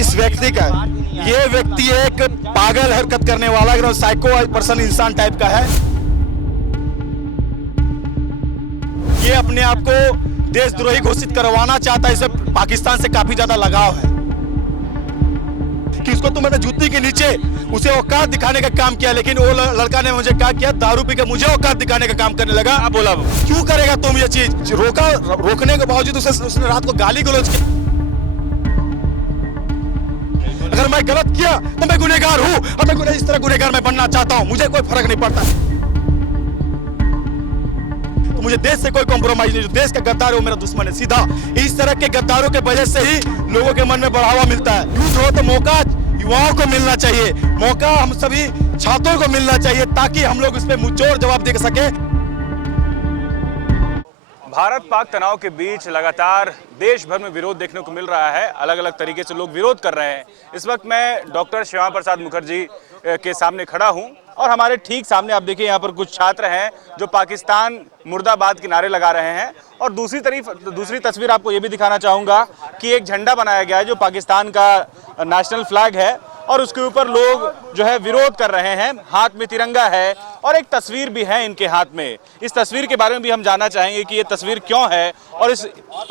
इस व्यक्ति का ये व्यक्ति एक पागल हरकत करने वाला एकदम साइको पर्सन इंसान टाइप का है। ये अपने आप को देशद्रोही घोषित करवाना चाहता है। इसे पाकिस्तान से काफी ज्यादा लगाव है कि उसको तो मैंने जूती के नीचे उसे औकात दिखाने का काम किया, लेकिन वो लड़का ने मुझे क्या किया, दारू पी के मुझे औकात दिखाने का काम करने लगा। आप बोला क्यों करेगा तुम ये चीज? रोकने के बावजूद उसने रात को गाली गलौज की। अगर मैं गलत किया तो मैं गुनहगार हूं और मैं इस तरह गुनहगार मैं बनना चाहता हूं, मुझे कोई फर्क नहीं पड़ता। तो मुझे देश से कोई कॉम्प्रोमाइज नहीं। जो देश का गद्दार है वो मेरा दुश्मन है सीधा। इस तरह के गद्दारों के वजह से ही लोगों के मन में बढ़ावा मिलता है। यूथ हो तो मौका युवाओं को मिलना चाहिए, मौका हम सभी छात्रों को मिलना चाहिए ताकि हम लोग इस पे मुंहतोड़ जवाब दे सके। भारत पाक तनाव के बीच लगातार देश भर में विरोध देखने को मिल रहा है। अलग अलग तरीके से लोग विरोध कर रहे हैं। इस वक्त मैं डॉक्टर श्यामा प्रसाद मुखर्जी के सामने खड़ा हूं और हमारे ठीक सामने आप देखिए यहाँ पर कुछ छात्र हैं जो पाकिस्तान मुर्दाबाद के नारे लगा रहे हैं। और दूसरी तस्वीर आपको ये भी दिखाना चाहूँगा कि एक झंडा बनाया गया है जो पाकिस्तान का नेशनल फ्लैग है और उसके ऊपर लोग जो है विरोध कर रहे हैं। हाथ में तिरंगा है और एक तस्वीर भी है इनके हाथ में। इस तस्वीर के बारे में भी हम जानना चाहेंगे कि ये तस्वीर क्यों है और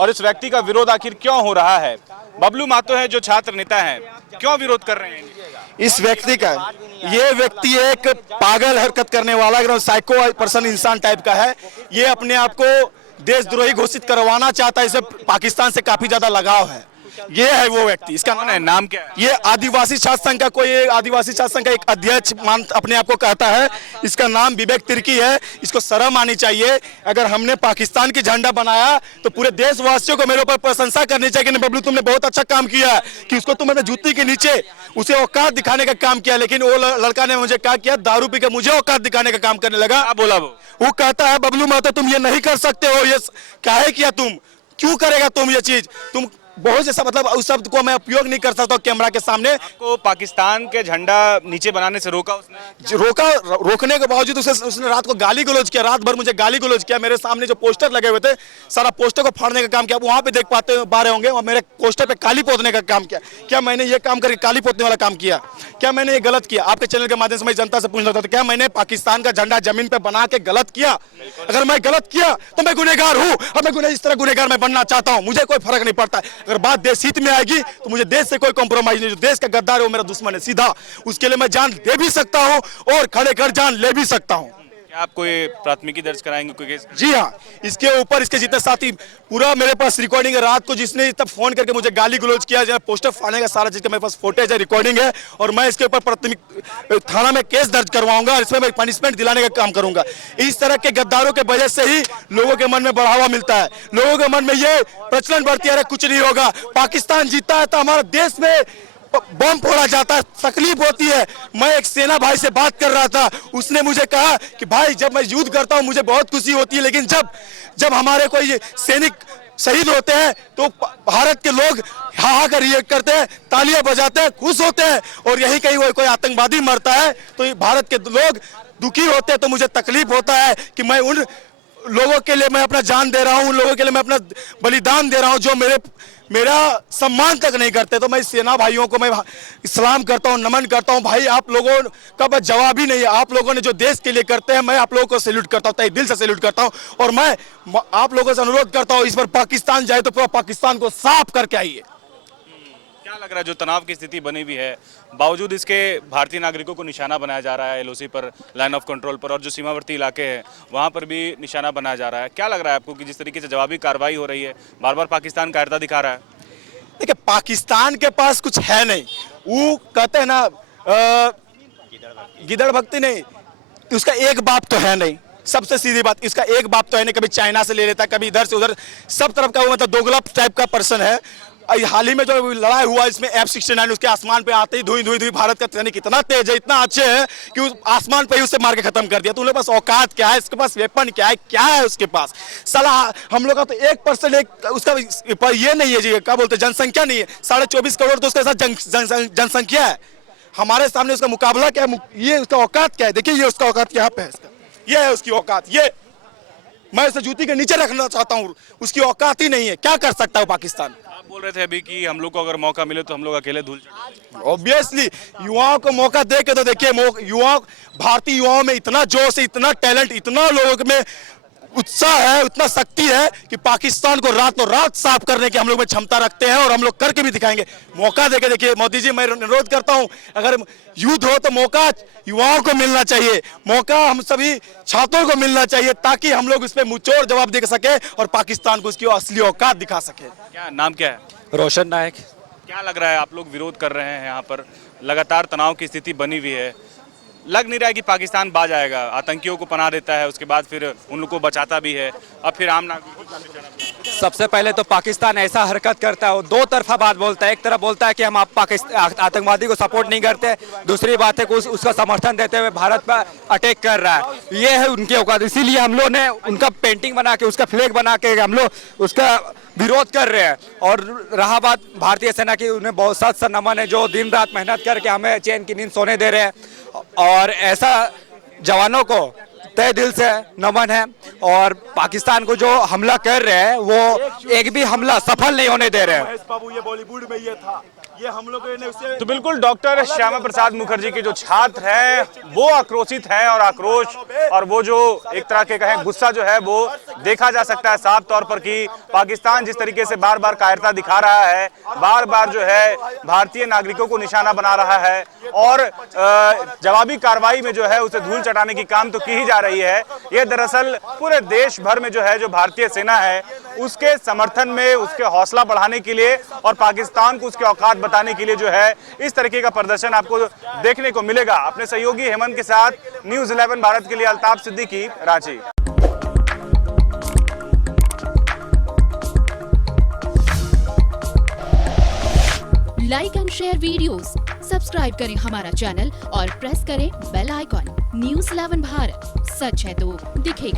इस व्यक्ति का विरोध आखिर क्यों हो रहा है। बबलू महतो है जो छात्र नेता हैं, क्यों विरोध कर रहे हैं? इस व्यक्ति का ये व्यक्ति एक पागल हरकत करने वाला एकदम साइको पर्सन इंसान टाइप का है। ये अपने आप को देशद्रोही घोषित करवाना चाहता है। इसे पाकिस्तान से काफी ज्यादा लगाव है। ये है वो व्यक्ति। इसका नाम क्या है? ये आदिवासी छात्र संघ का कोई आदिवासी छात्र संघ का एक अध्यक्ष अपने आप को कहता है। इसका नाम विवेक तिर्की है। इसको शर्म आनी चाहिए। अगर हमने पाकिस्तान की झंडा बनाया तो पूरे देशवासियों को मेरे ऊपर प्रशंसा करनी चाहिए कि बबलू तुमने बहुत अच्छा काम किया कि उसको तुमने जूती के नीचे उसे औकात दिखाने का काम किया, लेकिन वो लड़का ने मुझे क्या किया, दारू पी के मुझे औकात दिखाने का काम करने लगा। बोला वो कहता है बबलू महतो तुम ये नहीं कर सकते हो, ये काहे किया तुम, क्यों करेगा तुम ये चीज? तुम बहुत जैसा मतलब उस शब्द को मैं उपयोग नहीं कर सकता कैमरा के सामने। आपको पाकिस्तान के झंडा नीचे बनाने से रोका उसने? रोकने के बावजूद उसने रात को गाली गलौज किया। रात भर मुझे गाली गलौज किया। मेरे सामने जो पोस्टर लगे हुए थे सारा पोस्टर को फाड़ने का काम किया। वहां पे देख पा रहे होंगे और मेरे पोस्टर पे काली पोतने का काम किया। क्या मैंने ये काम करके काली पोतने वाला काम किया? क्या मैंने ये गलत किया? आपके चैनल के माध्यम से मैं जनता से पूछना चाहता हूं, क्या मैंने पाकिस्तान का झंडा जमीन पे बना के गलत किया? अगर मैं गलत किया तो मैं गुनहगार हूं और मैं इस तरह गुनहगार मैं बनना चाहता हूं, मुझे कोई फर्क नहीं पड़ता। अगर बात देश हित में आएगी तो मुझे देश से कोई कॉम्प्रोमाइज नहीं। जो देश का गद्दार है वो मेरा दुश्मन है सीधा। उसके लिए मैं जान दे भी सकता हूं और खड़े कर जान ले भी सकता हूं। क्या आप कोई प्राथमिकी दर्ज कराएंगे कोई केस? जी हाँ, इसके ऊपर इसके जितने साथी पूरा मेरे पास रिकॉर्डिंग है। रात को जिसने तब फोन करके मुझे गाली गलौज किया, जो पोस्टर फाड़ने का सारा चीज का मेरे पास फोटेज है, रिकॉर्डिंग है और मैं इसके ऊपर प्राथमिक थाना में केस दर्ज करवाऊंगा और इसमें मैं पनिशमेंट दिलाने का काम करूंगा। इस तरह के गद्दारों के वजह से ही लोगों के मन में बढ़ावा मिलता है। लोगों के मन में ये प्रचलन बढ़ती है कुछ नहीं होगा, पाकिस्तान जीता है तो हमारे देश में बम फोड़ा जाता है, तकलीफ होती है। मैं एक सेना भाई से बात कर रहा था, उसने मुझे कहा कि भाई जब मैं युद्ध करता हूं मुझे बहुत खुशी होती है, लेकिन जब हमारे कोई सैनिक शहीद होते हैं तो भारत के लोग हाहाकार रिएक्ट करते हैं, तालियां बजाते हैं, खुश होते हैं। और यही कहीं कोई आतंकवादी मरता है तो भारत के लोग दुखी होते हैं। तो मुझे तकलीफ होता है कि मैं उन लोगों के लिए मैं अपना जान दे रहा हूं, उन लोगों के लिए मैं अपना बलिदान दे रहा हूं जो मेरा सम्मान तक नहीं करते। तो मैं सेना भाइयों को मैं सलाम करता हूं, नमन करता हूं। भाई आप लोगों का बस जवाब ही नहीं है। आप लोगों ने जो देश के लिए करते हैं मैं आप लोगों को सैल्यूट करता हूं, तहे दिल से सैल्यूट करता हूं। और मैं आप लोगों से अनुरोध करता हूं इस बार पाकिस्तान जाए तो पूरा पाकिस्तान को साफ करके आइए। क्या लग रहा है जो तनाव की स्थिति बनी हुई है, बावजूद इसके भारतीय नागरिकों को निशाना बनाया जा रहा है एलओसी पर, लाइन ऑफ कंट्रोल पर, और जो सीमावर्ती इलाके हैं वहां पर भी निशाना बनाया जा रहा है। क्या लग रहा है आपको कि जिस तरीके से जवाबी कार्रवाई हो रही है, बार बार पाकिस्तान कायरता दिखा रहा है? देखिए पाकिस्तान के पास कुछ है नहीं। वो कहते हैं ना गिदड़ भक्ति नहीं, उसका एक बाप तो है नहीं। सबसे सीधी बात, इसका एक बाप तो है नहीं। कभी चाइना से ले लेता है, कभी इधर से उधर, सब तरफ का वो मतलब दोगला टाइप का पर्सन है। हाल ही में जो लड़ाई हुआ इसमें F-69 उसके आसमान पे आते ही धुई भारत का सैनिक इतना तेज है, इतना अच्छे है कि उस आसमान पे ही उसे मार के खत्म कर दिया। तो उनके पास औकात क्या है, इसके पास वेपन क्या है उसके पास? साला हम लोग का तो 1% उसका ये नहीं है जी, क्या बोलते हैं, जनसंख्या नहीं है। 24.5 करोड़ तो उसके साथ जनसंख्या है। हमारे सामने उसका मुकाबला क्या है, ये उसका औकात क्या है? देखिए ये उसका औकात यहाँ पे है, ये है उसकी औकात। ये मैं उसे जूती के नीचे रखना चाहता हूँ, उसकी औकात ही नहीं है। क्या कर सकता है पाकिस्तान? बोल रहे थे अभी कि हम लोग को अगर मौका मिले तो हम लोग अकेले धूल चटाएंगे। ऑब्वियसली युवाओं को मौका दे के तो देखिए युवा, भारतीय युवाओं में इतना जोश है, इतना टैलेंट, इतना लोगों में उत्साह है, उतना शक्ति है कि पाकिस्तान को रातों रात साफ करने की हम लोग में क्षमता रखते हैं और हम लोग करके भी दिखाएंगे। मौका देके देखिए मोदी जी, मैं अनुरोध करता हूं, अगर युद्ध हो तो मौका युवाओं को मिलना चाहिए, मौका हम सभी छात्रों को मिलना चाहिए, ताकि हम लोग इस पे मुंहतोड़ जवाब दे सके और पाकिस्तान को उसकी असली औकात दिखा सके। क्या नाम क्या है? रोशन नायक। क्या लग रहा है, आप लोग विरोध कर रहे हैं यहाँ पर, लगातार तनाव की स्थिति बनी हुई है, लग नहीं रहा है कि पाकिस्तान बाज आएगा, आतंकियों को पनाह देता है, उसके बाद फिर उन लोग को बचाता भी है, अब फिर आम नागरिकों को निशाना। सबसे पहले तो पाकिस्तान ऐसा हरकत करता है, वो दो तरफा बात बोलता है। एक तरफ बोलता है कि हम आप पाकिस्तान आतंकवादी को सपोर्ट नहीं करते, दूसरी बात है कि उसका समर्थन देते हुए भारत पर अटैक कर रहा है। ये है उनकी औकात, इसीलिए हम लोग ने उनका पेंटिंग बना के, उसका फ्लैग बना के हम लोग उसका विरोध कर रहे हैं। और रहा बात भारतीय सेना की, उन्हें बहुत सख्त नमन है जो दिन रात मेहनत करके हमें चैन की नींद सोने दे रहे हैं, और ऐसा जवानों को तहे दिल से नमन है। और पाकिस्तान को जो हमला कर रहे हैं वो एक भी हमला सफल नहीं होने दे रहे हैं। महेश बाबू, ये बॉलीवुड में ये था, ये हम लोग ने उसे तो बिल्कुल डॉक्टर श्यामा प्रसाद मुखर्जी के जो छात्र हैं वो आक्रोशित हैं, और आक्रोश और वो जो एक तरह के कहें गुस्सा जो है वो देखा जा सकता है साफ तौर पर कि पाकिस्तान जिस तरीके से बार बार कायरता दिखा रहा है, बार बार जो है भारतीय नागरिकों को निशाना बना रहा है, और जवाबी कार्रवाई में जो है उसे धूल चटाने की काम तो की ही जा रही है। ये दरअसल पूरे देश भर में जो है जो भारतीय सेना है उसके समर्थन में, उसके हौसला बढ़ाने के लिए और पाकिस्तान को उसके औकात बताने के लिए जो है इस तरीके का प्रदर्शन आपको देखने को मिलेगा। अपने सहयोगी हेमंत के साथ न्यूज़ 11 भारत के लिए Altaf Siddiqui, Ranchi. Like and share videos, subscribe करें हमारा चैनल और प्रेस करें बेल आइकॉन। न्यूज़ 11 भारत, सच है तो दिखेगा।